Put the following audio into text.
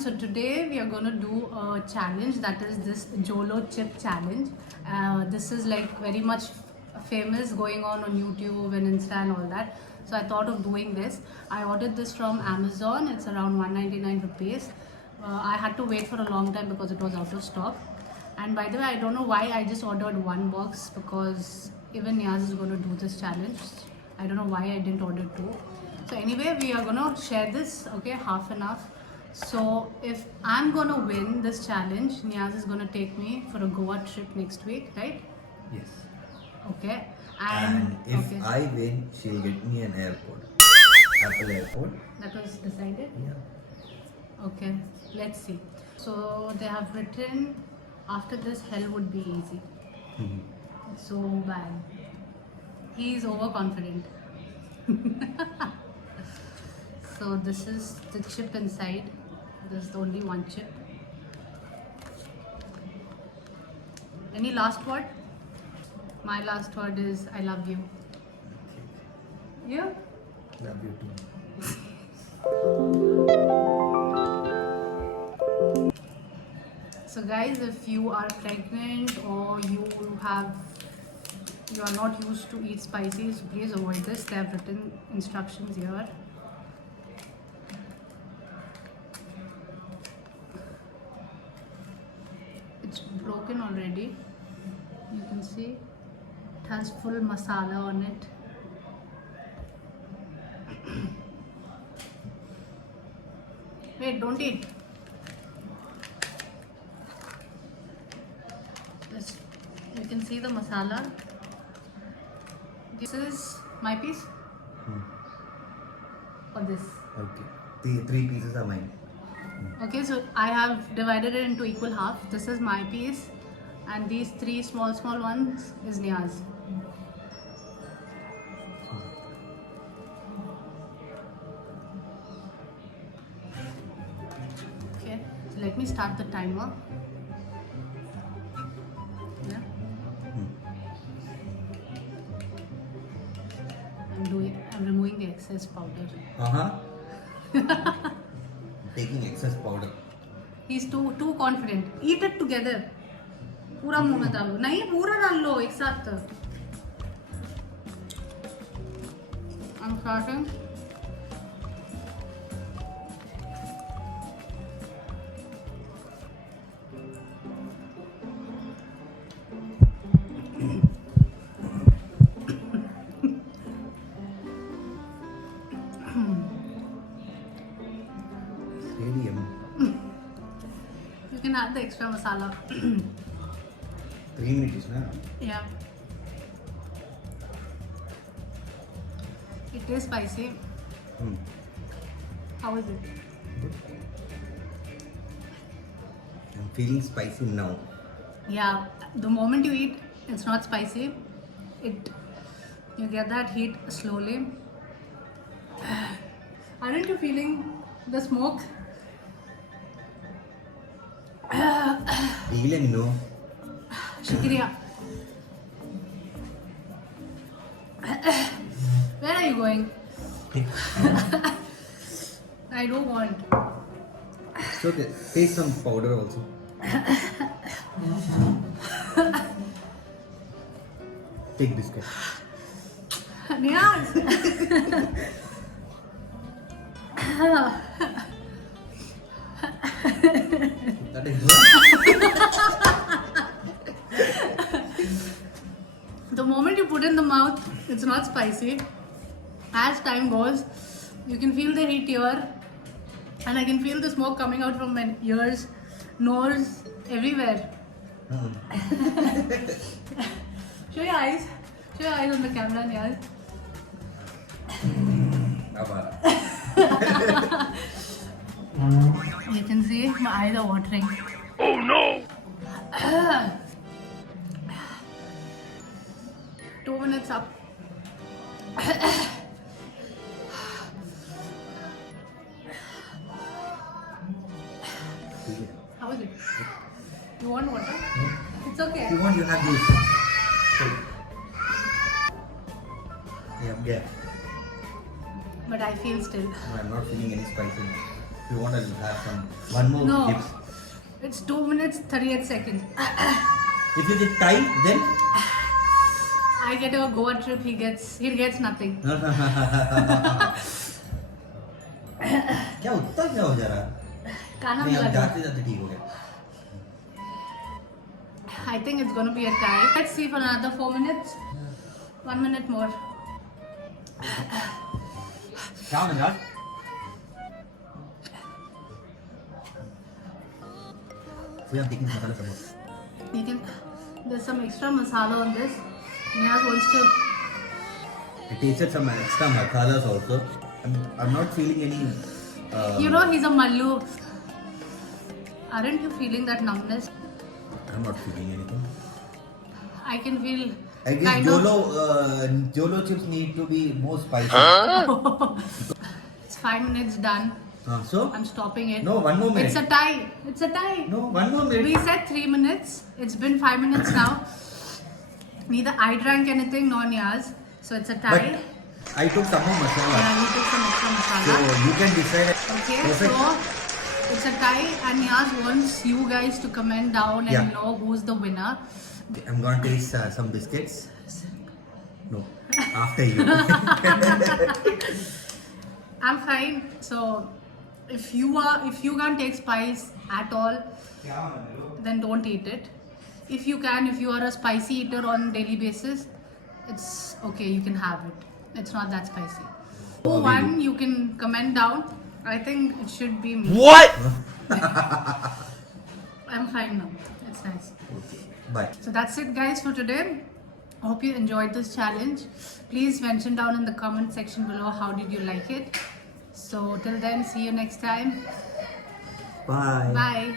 So today we are gonna do a challenge, that is this Jolo chip challenge. This is like very much famous, going on YouTube and Insta and all that. So I thought of doing this. I ordered this from Amazon. It's around 199 rupees. I had to wait for a long time because it was out of stock. And by the way, I don't know why I just ordered one box, because even Niaz is going to do this challenge. I don't know why I didn't order two. So anyway, we are going to share this, okay, half and half. So if I'm going to win this challenge, Niaz is going to take me for a Goa trip next week, right? Yes. Okay. And if okay. I win, she'll get me an airport. Apple airport. That was decided? Yeah. Okay, let's see. So they have written, after this, hell would be easy. It's so bad. He is overconfident. So this is the chip inside. There's only one chip. Any last word? My last word is I love you. You? Love you too. So guys, if you are pregnant or you are not used to eat spicy, so please avoid this. They have written instructions here. It's broken already. You can see it has full masala on it. Wait, don't eat. You can see the masala. This is my piece. Or this. Okay. The three pieces are mine. Okay, so I have divided it into equal half. This is my piece, and these three small ones is Niaz. Okay, so let me start the timer. Yeah. I'm removing the excess powder. Taking excess powder. He's too confident. Eat it together. पूरा मुंह में डालो. नहीं, पूरा डाल लो एक साथ. I'm starting. Really yummy. You can add the extra masala. 3 minutes, na? Yeah. It is spicy. How is it? Good. I'm feeling spicy now. Yeah. The moment you eat, it's not spicy. You get that heat slowly. Aren't you feeling the smoke? Feeling no. Shukriya. Where are you going? I don't want. It's okay. Taste some powder also. Take biscuit. Niyaz. That is The moment you put in the mouth, it's not spicy. As time goes, you can feel the heat here, and I can feel the smoke coming out from my ears, nose, everywhere. Show your eyes. Show your eyes on the camera, Niyaz. You can see my eyes are watering. Oh no! 2 minutes up. How is it? You want water? It's okay. If you want, you have this. Yeah. But I feel still. No, I'm not feeling any spiciness. you want to have one more No, tips. it's 2 minutes 38 seconds. If you get tight, then I get a Goa trip. He gets nothing. क्या उतना क्या हो जा रहा है? Kana नहीं, अब lagna. जाते जाते ठीक हो गया. I think it's gonna be a tie. Let's see for another 4 minutes. 1 minute more. क्या होने यार? We are taking masala support. You can. There's some extra masala on this. Niyaz wants to. I tasted some extra masalas also. I'm not feeling any. You know he's a Mallu. Aren't you feeling that numbness? I'm not feeling anything. I can feel. I guess kind Jolo chips need to be more spicy. It's 5 minutes done. So? I'm stopping it. No, one more minute. It's a tie. It's a tie. No, one more minute. We said 3 minutes. It's been 5 minutes now. Neither I drank anything nor Niyaz. So it's a tie. But I took some more masala. Yeah, you took some extra So masala. you can decide. Okay, Perfect. so it's a tie and Niyaz wants you guys to comment down and Yeah. know who's the winner. Okay, I'm going to taste some biscuits. No, after you. I'm fine. So if you can't take spice at all, then don't eat it. If you can, if you are a spicy eater on daily basis, it's okay, you can have it. It's not that spicy. Who won, you can comment down. I think it should be me. What? I'm fine now. It's nice. Okay, bye. So that's it guys for today. I hope you enjoyed this challenge. Please mention down in the comment section below how did you like it. So till then, see you next time. Bye. Bye.